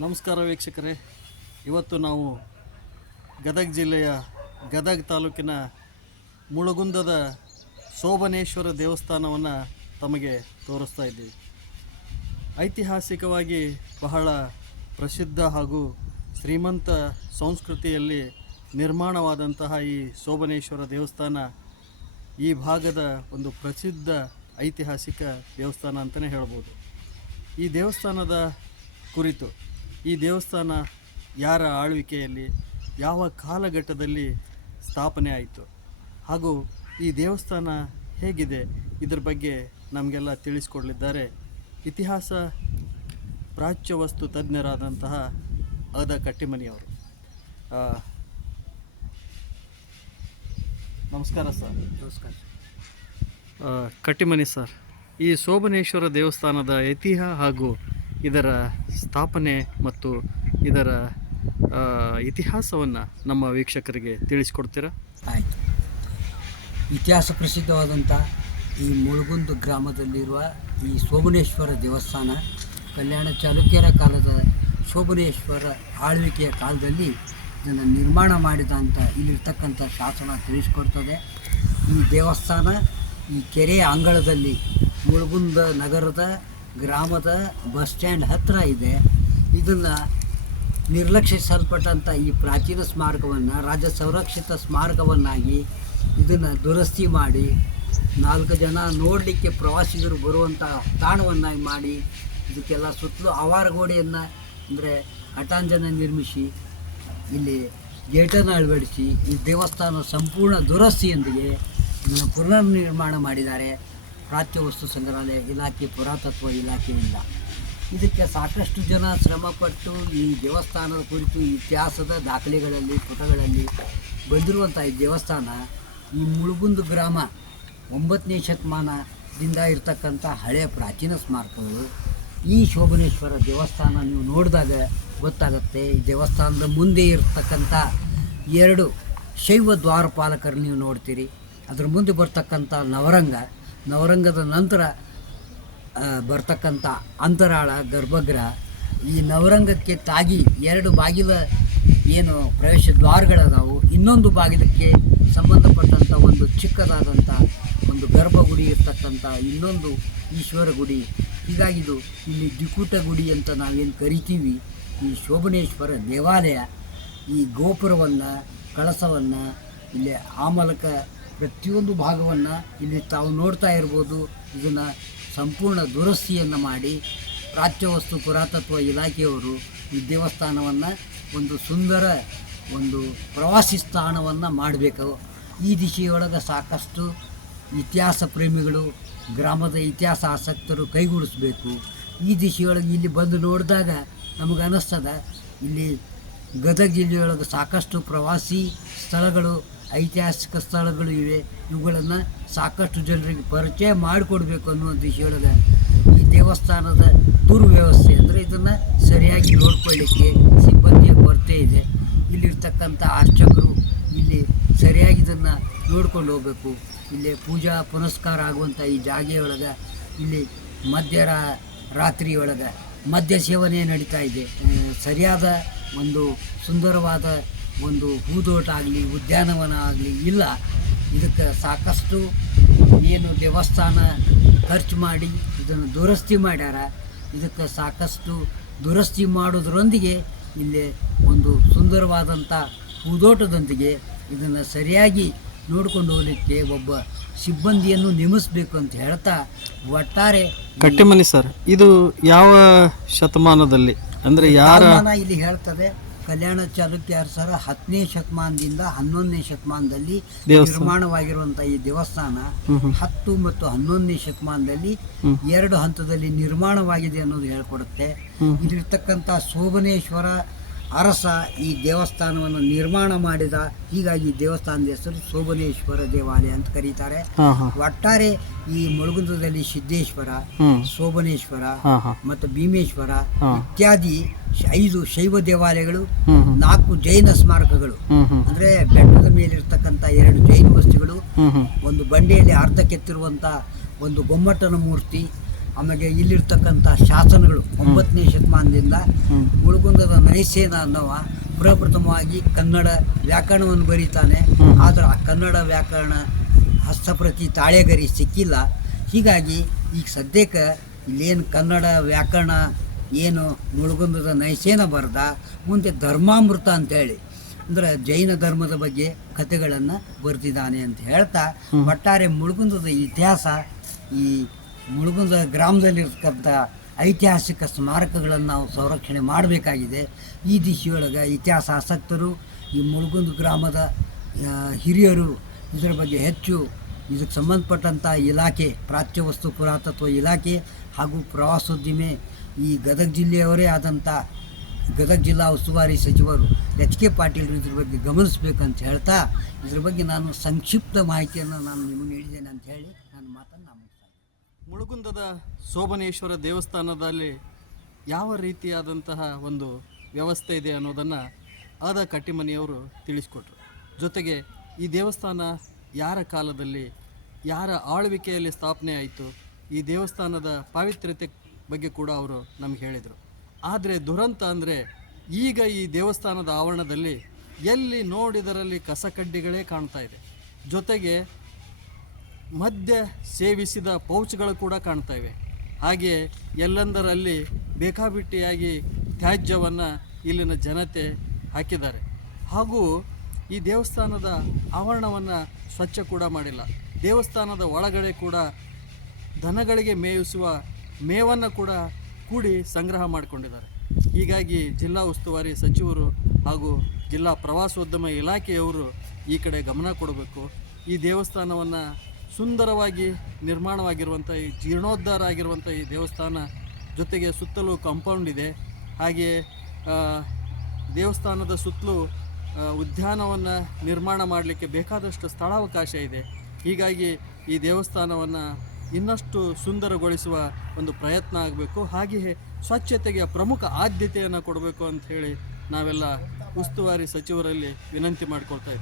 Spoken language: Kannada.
ನಮಸ್ಕಾರ ವೀಕ್ಷಕರೇ. ಇವತ್ತು ನಾವು ಗದಗ ಜಿಲ್ಲೆಯ ಗದಗ ತಾಲೂಕಿನ ಮುಳುಗುಂದದ ಸೋಬನೇಶ್ವರ ದೇವಸ್ಥಾನವನ್ನು ತಮಗೆ ತೋರಿಸ್ತಾ ಇದ್ದೀವಿ. ಐತಿಹಾಸಿಕವಾಗಿ ಬಹಳ ಪ್ರಸಿದ್ಧ ಹಾಗೂ ಶ್ರೀಮಂತ ಸಂಸ್ಕೃತಿಯಲ್ಲಿ ನಿರ್ಮಾಣವಾದಂತಹ ಈ ಸೋಬನೇಶ್ವರ ದೇವಸ್ಥಾನ ಈ ಭಾಗದ ಒಂದು ಪ್ರಸಿದ್ಧ ಐತಿಹಾಸಿಕ ದೇವಸ್ಥಾನ ಅಂತಲೇ ಹೇಳ್ಬೋದು. ಈ ದೇವಸ್ಥಾನದ ಕುರಿತು ಈ ದೇವಸ್ಥಾನ ಯಾರ ಆಳ್ವಿಕೆಯಲ್ಲಿ ಯಾವ ಕಾಲಘಟ್ಟದಲ್ಲಿ ಸ್ಥಾಪನೆ ಆಯಿತು? ಹಾಗೂ ಈ ದೇವಸ್ಥಾನ ಹೇಗಿದೆ? ಇದ್ರ ಬಗ್ಗೆ ನಮಗೆಲ್ಲ ತಿಳಿಸ್ಕೊಡಲಿದ್ದಾರೆ. ಇತಿಹಾಸ ಪ್ರಾಚ್ಯ ವಸ್ತು ತಜ್ಞರಾದಂತಹ ಅದ ಕಟ್ಟಿಮನಿಯವರು. ನಮಸ್ಕಾರ ಸರ್. ನಮಸ್ಕಾರ. ಕಟ್ಟಿಮನಿ ಸರ್ ಈ ಸೋಮನೇಶ್ವರ ದೇವಸ್ಥಾನದ ಐತಿಹ್ಯ ಹಾಗೂ ಇದರ ಸ್ಥಾಪನೆ ಮತ್ತು ಇದರ ಇತಿಹಾಸವನ್ನು ನಮ್ಮ ವೀಕ್ಷಕರಿಗೆ ತಿಳಿಸ್ಕೊಡ್ತೀರಾ? ಆಯಿತು. ಇತಿಹಾಸ ಪ್ರಸಿದ್ಧವಾದಂಥ ಈ ಮುಳುಗುಂದು ಗ್ರಾಮದಲ್ಲಿರುವ ಈ ಸೋಮನೇಶ್ವರ ದೇವಸ್ಥಾನ, ಕಲ್ಯಾಣ ಚಾಲುಕ್ಯರ ಕಾಲದ ಶೋಭನೇಶ್ವರ ಆಳ್ವಿಕೆಯ ಕಾಲದಲ್ಲಿ ಇದನ್ನು ನಿರ್ಮಾಣ ಮಾಡಿದ ಅಂತ ಇಲ್ಲಿರ್ತಕ್ಕಂಥ ಶಾಸನ ತಿಳಿಸ್ಕೊಡ್ತದೆ. ಈ ದೇವಸ್ಥಾನ ಈ ಕೆರೆಯ ಅಂಗಳದಲ್ಲಿ ಮುಳುಗುಂದ ನಗರದ ಗ್ರಾಮದ ಬಸ್ ಸ್ಟ್ಯಾಂಡ್ ಹತ್ತಿರ ಇದೆ. ಇದನ್ನು ನಿರ್ಲಕ್ಷಿಸಲ್ಪಟ್ಟಂಥ ಈ ಪ್ರಾಚೀನ ಸ್ಮಾರಕವನ್ನು, ರಾಜ್ಯ ಸಂರಕ್ಷಿತ ಸ್ಮಾರಕವನ್ನಾಗಿ ಇದನ್ನು ದುರಸ್ತಿ ಮಾಡಿ, ನಾಲ್ಕು ಜನ ನೋಡಲಿಕ್ಕೆ ಪ್ರವಾಸಿಗರು ಬರುವಂಥ ತಾಣವನ್ನಾಗಿ ಮಾಡಿ, ಇದಕ್ಕೆಲ್ಲ ಸುತ್ತಲೂ ಆವಾರಗೋಡೆಯನ್ನು ಅಂದರೆ ಅಟಾಂಜನ ನಿರ್ಮಿಸಿ, ಇಲ್ಲಿ ಗೇಟನ್ನು ಅಳವಡಿಸಿ, ಈ ದೇವಸ್ಥಾನ ಸಂಪೂರ್ಣ ದುರಸ್ತಿಯೊಂದಿಗೆ ಇದನ್ನು ಪುನರ್ ನಿರ್ಮಾಣ ಮಾಡಿದ್ದಾರೆ. ಪ್ರಾಚ್ಯ ವಸ್ತು ಸಂಗ್ರಹಾಲಯ ಇಲಾಖೆ ಪುರಾತತ್ವ ಇಲಾಖೆಯಿಂದ. ಇದಕ್ಕೆ ಸಾಕಷ್ಟು ಜನ ಶ್ರಮಪಟ್ಟು ಈ ದೇವಸ್ಥಾನದ ಕುರಿತು ಇತಿಹಾಸದ ದಾಖಲೆಗಳಲ್ಲಿ, ಪುಟಗಳಲ್ಲಿ ಬಂದಿರುವಂಥ ಈ ದೇವಸ್ಥಾನ, ಈ ಮುಳುಗುಂದು ಗ್ರಾಮ ಒಂಬತ್ತನೇ ಶತಮಾನದಿಂದ ಇರತಕ್ಕಂಥ ಹಳೆಯ ಪ್ರಾಚೀನ ಸ್ಮಾರಕಗಳು. ಈ ಶೋಭನೇಶ್ವರ ದೇವಸ್ಥಾನ ನೀವು ನೋಡಿದಾಗ ಗೊತ್ತಾಗುತ್ತೆ, ಈ ದೇವಸ್ಥಾನದ ಮುಂದೆ ಇರತಕ್ಕಂಥ ಎರಡು ಶೈವ ದ್ವಾರಪಾಲಕರು ನೀವು ನೋಡ್ತೀರಿ. ಅದ್ರ ಮುಂದೆ ಬರ್ತಕ್ಕಂಥ ನವರಂಗ ನವರಂಗದ ನಂತರ ಬರ್ತಕ್ಕಂಥ ಅಂತರಾಳ ಗರ್ಭಗೃಹ ಈ ನವರಂಗಕ್ಕೆ ತಾಗಿ ಎರಡು ಬಾಗಿಲ ಏನು ಪ್ರವೇಶ ದ್ವಾರಗಳದಾವು. ಇನ್ನೊಂದು ಬಾಗಿಲಕ್ಕೆ ಸಂಬಂಧಪಟ್ಟಂಥ ಒಂದು ಚಿಕ್ಕದಾದಂಥ ಒಂದು ಗರ್ಭಗುಡಿ ಇರ್ತಕ್ಕಂಥ ಇನ್ನೊಂದು ಈಶ್ವರ ಗುಡಿ. ಹೀಗಾಗಿದು ಇಲ್ಲಿ ದ್ವಿಕೂಟ ಗುಡಿ ಅಂತ ನಾವೇನು ಕರಿತೀವಿ. ಈ ಶೋಭನೇಶ್ವರ ದೇವಾಲಯ ಈ ಗೋಪುರವನ್ನು, ಕಳಸವನ್ನು, ಇಲ್ಲಿ ಆ ಮೂಲಕ ಪ್ರತಿಯೊಂದು ಭಾಗವನ್ನು ಇಲ್ಲಿ ತಾವು ನೋಡ್ತಾ ಇರ್ಬೋದು. ಇದನ್ನು ಸಂಪೂರ್ಣ ದುರಸ್ತಿಯನ್ನು ಮಾಡಿ ಪ್ರಾಚ್ಯ ವಸ್ತು ಪುರಾತತ್ವ ಇಲಾಖೆಯವರು ಈ ದೇವಸ್ಥಾನವನ್ನು ಒಂದು ಸುಂದರ ಒಂದು ಪ್ರವಾಸಿ ಸ್ಥಾನವನ್ನು ಮಾಡಬೇಕು. ಈ ದಿಶೆಯೊಳಗೆ ಸಾಕಷ್ಟು ಇತಿಹಾಸ ಪ್ರೇಮಿಗಳು, ಗ್ರಾಮದ ಇತಿಹಾಸ ಆಸಕ್ತರು ಕೈಗೂಡಿಸ್ಬೇಕು. ಈ ದಿಶೆಯೊಳಗೆ ಇಲ್ಲಿ ಬಂದು ನೋಡಿದಾಗ ನಮಗೆ ಅನ್ನಿಸ್ತದ ಇಲ್ಲಿ ಗದಗ ಜಿಲ್ಲೆಯೊಳಗೆ ಸಾಕಷ್ಟು ಪ್ರವಾಸಿ ಸ್ಥಳಗಳು ಐತಿಹಾಸಿಕ ಸ್ಥಳಗಳು ಇವೆ. ಇವುಗಳನ್ನು ಸಾಕಷ್ಟು ಜನರಿಗೆ ಪರಿಚಯ ಮಾಡಿಕೊಡ್ಬೇಕು ಅನ್ನುವಂಥ ಹೇಳಿದೆ ಈ ದೇವಸ್ಥಾನದ ದುರ್ವ್ಯವಸ್ಥೆ ಅಂದರೆ ಇದನ್ನು ಸರಿಯಾಗಿ ನೋಡ್ಕೊಳ್ಳಿಕ್ಕೆ ಸಿಬ್ಬಂದಿಯ ಕೊರತೆ ಇದೆ. ಇಲ್ಲಿರ್ತಕ್ಕಂಥ ಅರ್ಚಕರು ಇಲ್ಲಿ ಸರಿಯಾಗಿ ಇದನ್ನು ನೋಡ್ಕೊಂಡು ಹೋಗಬೇಕು. ಇಲ್ಲಿ ಪೂಜಾ ಪುನಸ್ಕಾರ ಆಗುವಂಥ ಈ ಜಾಗೆಯೊಳಗೆ ಇಲ್ಲಿ ಮಧ್ಯ ರಾತ್ರಿಯೊಳಗೆ ಮದ್ಯ ಸೇವನೆ ನಡೀತಾ ಇದೆ. ಸರಿಯಾದ ಒಂದು ಸುಂದರವಾದ ಒಂದು ಹೂದೋಟ ಆಗಲಿ ಉದ್ಯಾನವನ ಆಗಲಿ ಇಲ್ಲ. ಇದಕ್ಕೆ ಸಾಕಷ್ಟು ಏನು ದೇವಸ್ಥಾನ ಖರ್ಚು ಮಾಡಿ ಇದನ್ನು ದುರಸ್ತಿ ಮಾಡ್ಯಾರ. ಇದಕ್ಕೆ ಸಾಕಷ್ಟು ದುರಸ್ತಿ ಮಾಡೋದ್ರೊಂದಿಗೆ ಇಲ್ಲಿ ಒಂದು ಸುಂದರವಾದಂಥ ಹೂದೋಟದೊಂದಿಗೆ ಇದನ್ನು ಸರಿಯಾಗಿ ನೋಡಿಕೊಂಡು ಹೋಗಲಿಕ್ಕೆ ಒಬ್ಬ ಸಿಬ್ಬಂದಿಯನ್ನು ನೇಮಿಸಬೇಕು ಅಂತ ಹೇಳ್ತಾ ಒಟ್ಟಾರೆ ಕಟ್ಟಿಮನಿ ಸರ್ ಇದು ಯಾವ ಶತಮಾನದಲ್ಲಿ? ಅಂದರೆ ಯಾರ ಇಲ್ಲಿ ಹೇಳ್ತದೆ. ಕಲ್ಯಾಣ ಚಾಲುಕ್ಯ ಅರಸರ ಹತ್ತನೇ ಶತಮಾನದಿಂದ ಹನ್ನೊಂದನೇ ಶತಮಾನದಲ್ಲಿ ನಿರ್ಮಾಣವಾಗಿರುವಂತಹ ನಿರ್ಮಾಣವಾಗಿರುವಂಥ ಈ ದೇವಸ್ಥಾನ. ಹತ್ತು ಮತ್ತು ಹನ್ನೊಂದನೇ ಶತಮಾನದಲ್ಲಿ ಎರಡು ಹಂತದಲ್ಲಿ ನಿರ್ಮಾಣವಾಗಿದೆ ಅನ್ನೋದು ಹೇಳ್ಕೊಡುತ್ತೆ. ಇಲ್ಲಿರ್ತಕ್ಕಂಥ ಶೋಭನೇಶ್ವರ ಅರಸ ಈ ದೇವಸ್ಥಾನವನ್ನು ನಿರ್ಮಾಣ ಮಾಡಿದ ಹೀಗಾಗಿ ಈ ದೇವಸ್ಥಾನದ ಹೆಸರು ಸೋಬನೇಶ್ವರ ದೇವಾಲಯ ಅಂತ ಕರೀತಾರೆ. ಒಟ್ಟಾರೆ ಈ ಮುಳುಗುಂದದಲ್ಲಿ ಸಿದ್ದೇಶ್ವರ ಸೋಬನೇಶ್ವರ ಮತ್ತು ಭೀಮೇಶ್ವರ. ಇತ್ಯಾದಿ ಐದು ಶೈವ ದೇವಾಲಯಗಳು ನಾಲ್ಕು ಜೈನ ಸ್ಮಾರಕಗಳು. ಅಂದ್ರೆ ಬೆಟ್ಟದ ಮೇಲಿರ್ತಕ್ಕಂಥ ಎರಡು ಜೈನ ವಸ್ತುಗಳು ಒಂದು ಬಂಡೆಯಲ್ಲಿ ಅರ್ಧ ಕೆತ್ತಿರುವಂಥ ಒಂದು ಗೊಮ್ಮಟನ ಮೂರ್ತಿ ಆಮೇಲೆ ಇಲ್ಲಿರ್ತಕ್ಕಂಥ ಶಾಸನಗಳು ಒಂಬತ್ತನೇ ಶತಮಾನದಿಂದ ಉಳ್ಕೊಂಡದ ಮುಳುಗುಂದದ ನೈಸೇನ ಅನ್ನೋವ ಪ್ರಪ್ರಥಮವಾಗಿ ಕನ್ನಡ ವ್ಯಾಕರಣವನ್ನು ಬರೀತಾನೆ. ಆದರೆ ಆದ್ರೆ ಆ ಕನ್ನಡ ವ್ಯಾಕರಣ ಹಸ್ತಪ್ರತಿ ತಾಳೆಗರಿ ಸಿಕ್ಕಿಲ್ಲ. ಹೀಗಾಗಿ ಈಗ ಸದ್ಯಕ್ಕೆ ಇಲ್ಲೇನು ಕನ್ನಡ ವ್ಯಾಕರಣ ಏನು ಮುಳುಗುಂದದ ನೈಸೇನ ಬರೆದ ಮುಂದೆ ಧರ್ಮಾಮೃತ ಅಂತೇಳಿ. ಅಂದರೆ ಜೈನ ಧರ್ಮದ ಬಗ್ಗೆ ಕಥೆಗಳನ್ನು ಬರೆದಿದ್ದಾನೆ ಅಂತ ಹೇಳ್ತಾ ಒಟ್ಟಾರೆ ಮುಳುಗುಂದದ ಇತಿಹಾಸ ಈ ಮುಳುಗುಂದ ಗ್ರಾಮದಲ್ಲಿರ್ತಕ್ಕಂಥ ಐತಿಹಾಸಿಕ ಸ್ಮಾರಕಗಳನ್ನು ನಾವು ಸಂರಕ್ಷಣೆ ಮಾಡಬೇಕಾಗಿದೆ ಈ ದಿಶೆಯೊಳಗೆ ಇತಿಹಾಸ ಆಸಕ್ತರು, ಈ ಮುಳುಗುಂದ ಗ್ರಾಮದ ಹಿರಿಯರು ಇದರ ಬಗ್ಗೆ ಹೆಚ್ಚು ಇದಕ್ಕೆ ಸಂಬಂಧಪಟ್ಟಂಥ ಇಲಾಖೆ, ಪ್ರಾಚ್ಯ ವಸ್ತು ಪುರಾತತ್ವ ಇಲಾಖೆ ಹಾಗೂ ಪ್ರವಾಸೋದ್ಯಮೆ ಈ ಗದಗ ಜಿಲ್ಲೆಯವರೇ ಆದಂಥ ಗದಗ ಜಿಲ್ಲಾ ಉಸ್ತುವಾರಿ ಸಚಿವರು ಎಚ್ ಕೆ ಪಾಟೀಲ್ ಇದ್ರ ಬಗ್ಗೆ ಗಮನಿಸಬೇಕಂತ ಹೇಳ್ತಾ, ಇದ್ರ ಬಗ್ಗೆ ನಾನು ಸಂಕ್ಷಿಪ್ತ ಮಾಹಿತಿಯನ್ನು ನಾನು ನಿಮಗೆ ನೀಡಿದ್ದೇನೆ ಅಂತ ಹೇಳಿ ಮಾತನ್ನು ನಾನು ಇದ್ದೀನಿ. ಮುಳುಗುಂದದ ಸೋಮನೇಶ್ವರ ದೇವಸ್ಥಾನದಲ್ಲಿ ಯಾವ ರೀತಿಯಾದಂತಹ ಒಂದು ವ್ಯವಸ್ಥೆ ಇದೆ ಅನ್ನೋದನ್ನು ಆದ ಕಟ್ಟಿಮನಿಯವರು ತಿಳಿಸ್ಕೊಟ್ರು. ಜೊತೆಗೆ ಈ ದೇವಸ್ಥಾನ ಯಾರ ಕಾಲದಲ್ಲಿ, ಯಾರ ಆಳ್ವಿಕೆಯಲ್ಲಿ ಸ್ಥಾಪನೆ ಆಯಿತು, ಈ ದೇವಸ್ಥಾನದ ಪಾವಿತ್ರ್ಯತೆ ಬಗ್ಗೆ ಕೂಡ ಅವರು ನಮ್ಗೆ ಹೇಳಿದರು. ಆದರೆ ದುರಂತ ಅಂದರೆ ಈಗ ಈ ದೇವಸ್ಥಾನದ ಆವರಣದಲ್ಲಿ ಎಲ್ಲಿ ನೋಡಿದರಲ್ಲಿ ಕಸಕಡ್ಡಿಗಳೇ ಕಾಣ್ತಾ ಇದೆ. ಜೊತೆಗೆ ಮದ್ಯ ಸೇವಿಸಿದ ಪೌಚ್ಗಳು ಕೂಡ ಕಾಣ್ತಾ ಇವೆ. ಹಾಗೆ ಎಲ್ಲೆಂದರಲ್ಲಿ ಬೇಕಾಬಿಟ್ಟಿಯಾಗಿ ತ್ಯಾಜ್ಯವನ್ನು ಇಲ್ಲಿನ ಜನತೆ ಹಾಕಿದ್ದಾರೆ. ಹಾಗೂ ಈ ದೇವಸ್ಥಾನದ ಆವರಣವನ್ನು ಸ್ವಚ್ಛ ಕೂಡ ಮಾಡಿಲ್ಲ. ದೇವಸ್ಥಾನದ ಒಳಗಡೆ ಕೂಡ ದನಗಳಿಗೆ ಮೇಯಿಸುವ ಮೇವನ್ನು ಕೂಡ ಕೂಡಿ ಸಂಗ್ರಹ ಮಾಡಿಕೊಂಡಿದ್ದಾರೆ. ಹೀಗಾಗಿ ಜಿಲ್ಲಾ ಉಸ್ತುವಾರಿ ಸಚಿವರು ಹಾಗೂ ಜಿಲ್ಲಾ ಪ್ರವಾಸೋದ್ಯಮ ಇಲಾಖೆಯವರು ಈ ಕಡೆ ಗಮನ ಕೊಡಬೇಕು. ಈ ದೇವಸ್ಥಾನವನ್ನು ಸುಂದರವಾಗಿ ನಿರ್ಮಾಣವಾಗಿರುವಂಥ ಈ ಜೀರ್ಣೋದ್ಧಾರ ಆಗಿರುವಂಥ ಈ ದೇವಸ್ಥಾನ ಜೊತೆಗೆ ಸುತ್ತಲೂ ಕಾಂಪೌಂಡ್ ಇದೆ. ಹಾಗೆಯೇ ದೇವಸ್ಥಾನದ ಸುತ್ತಲೂ ಉದ್ಯಾನವನ್ನು ನಿರ್ಮಾಣ ಮಾಡಲಿಕ್ಕೆ ಬೇಕಾದಷ್ಟು ಸ್ಥಳಾವಕಾಶ ಇದೆ. ಹೀಗಾಗಿ ಈ ದೇವಸ್ಥಾನವನ್ನು ಇನ್ನಷ್ಟು ಸುಂದರಗೊಳಿಸುವ ಒಂದು ಪ್ರಯತ್ನ ಆಗಬೇಕು. ಹಾಗೆಯೇ ಸ್ವಚ್ಛತೆಗೆ ಪ್ರಮುಖ ಆದ್ಯತೆಯನ್ನು ಕೊಡಬೇಕು ಅಂತ ಹೇಳಿ ನಾವೆಲ್ಲ ಉಸ್ತುವಾರಿ ಸಚಿವರಲ್ಲಿ ವಿನಂತಿ ಮಾಡ್ಕೊಳ್ತಾ